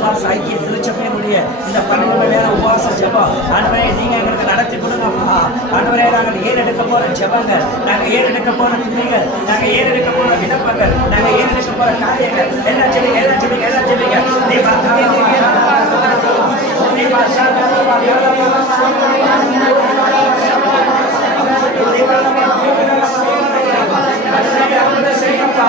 விசுவாச ஐக்கிய திருச்சபையினுடைய இந்த 12 மணி நேரம் உபவாச ஜெபம் ஆண்டவரே நீங்க எங்களுக்கு நடத்தி கொடுங்கப்பா. ஆண்டவரே நாங்கள் ஏறெடுக்க போற ஜெபங்கள், நாங்கள் ஏறெடுக்க போற துணைகள், நாங்கள் ஏறெடுக்க போற விண்ணப்பங்கள், நாங்கள் ஏறெடுக்க போற காரியங்கள் எல்லாம் ஜெபிங்க, எல்லாம் ஜெபிங்க, எல்லாம் ஜெபிங்க. செய்யப்பா